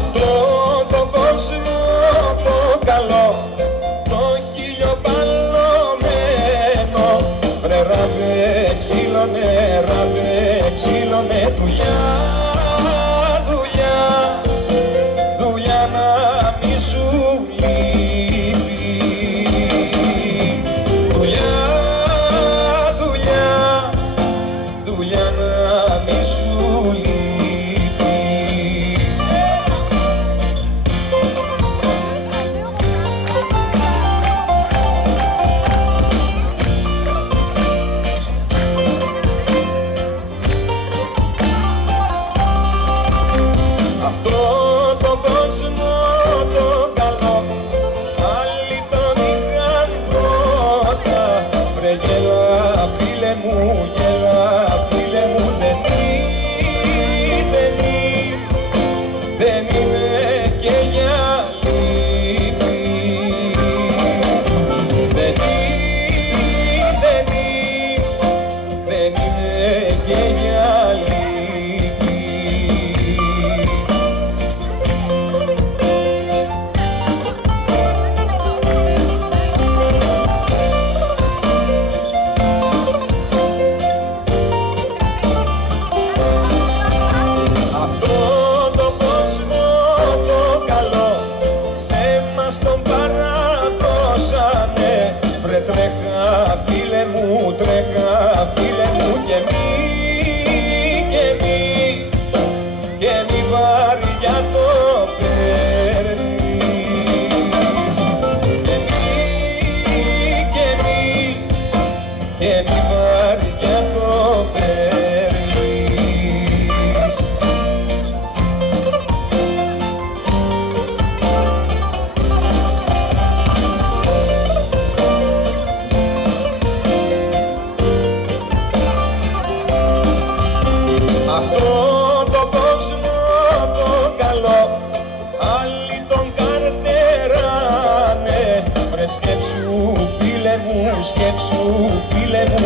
Αυτό το κόσμο το καλό, το χιλιοπαλωμένο, βρε ράβε ξύλωνε, δουλειά, δουλειά, δουλειά να μη σου λείπει. Δουλειά, δουλειά, δουλειά να μη σου λείπει. Τρέχα φίλε μου και μη βαριά το παίρνεις. Και μη βαριά το παίρνεις. Αυτό το κόσμο το καλό, άλλοι τον καρτεράνε. Βρε σκέψου φίλε μου, σκέψου φίλε μου,